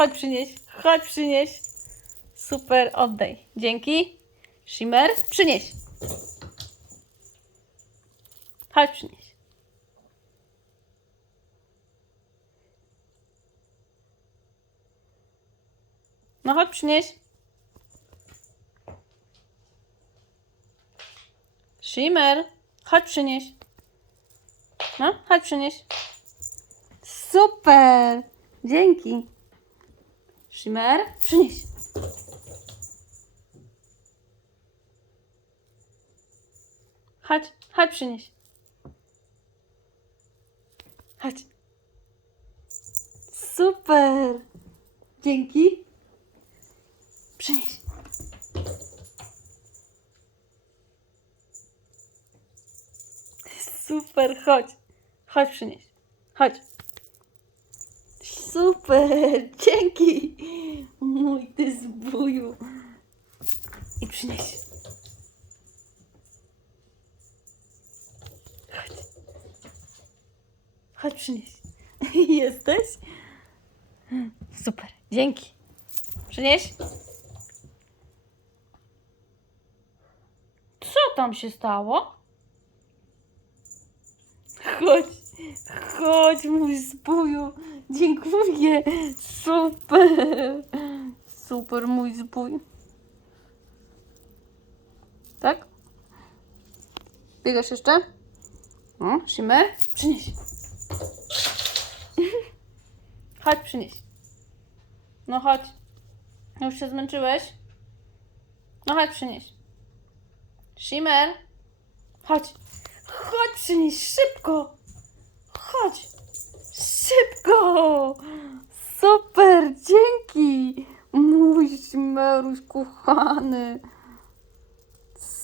Chodź przynieś, chodź przynieś. Super, oddaj. Dzięki. Shimmer, przynieś. Chodź przynieś. No chodź przynieś. Shimmer, chodź przynieś. No, chodź przynieś. Super! Dzięki. Shimmer, przynieś. Chodź, chodź przynieś. Chodź. Super! Dzięki. Przynieś. Super, chodź. Chodź przynieś. Chodź. Super, dzięki. Mój ty zbóju. I przynieś. Chodź. Chodź przynieś. Jesteś? Super, dzięki. Przynieś. Co tam się stało? Chodź, chodź mój zbóju. Dziękuję. Super. Super mój zbój. Tak? Biegasz jeszcze? O, Shimmer? Przynieś. Chodź, przynieś. No chodź. Już się zmęczyłeś? No chodź, przynieś. Shimmer? Chodź. Chodź, przynieś szybko. Chodź. Szybko. Super, dzięki. Mój Shimmeruś kochany.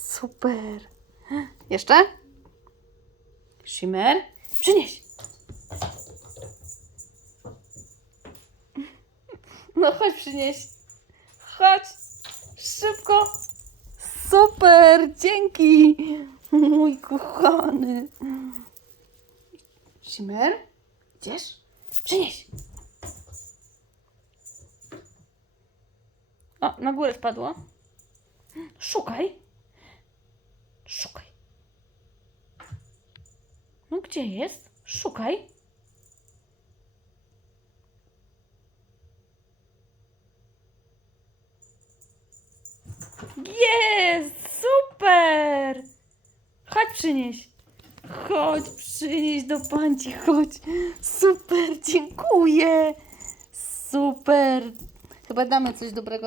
Super. Jeszcze? Shimmer? Przynieś. No chodź przynieś. Chodź. Szybko. Super, dzięki. Mój kochany. Shimmer? Idziesz? Przynieś. O, na górę wpadło. Szukaj. Szukaj. No gdzie jest? Szukaj. Jest! Super! Chodź przynieś. Chodź przynieś do panci, chodź. Super, dziękuję. Super. Chyba damy coś dobrego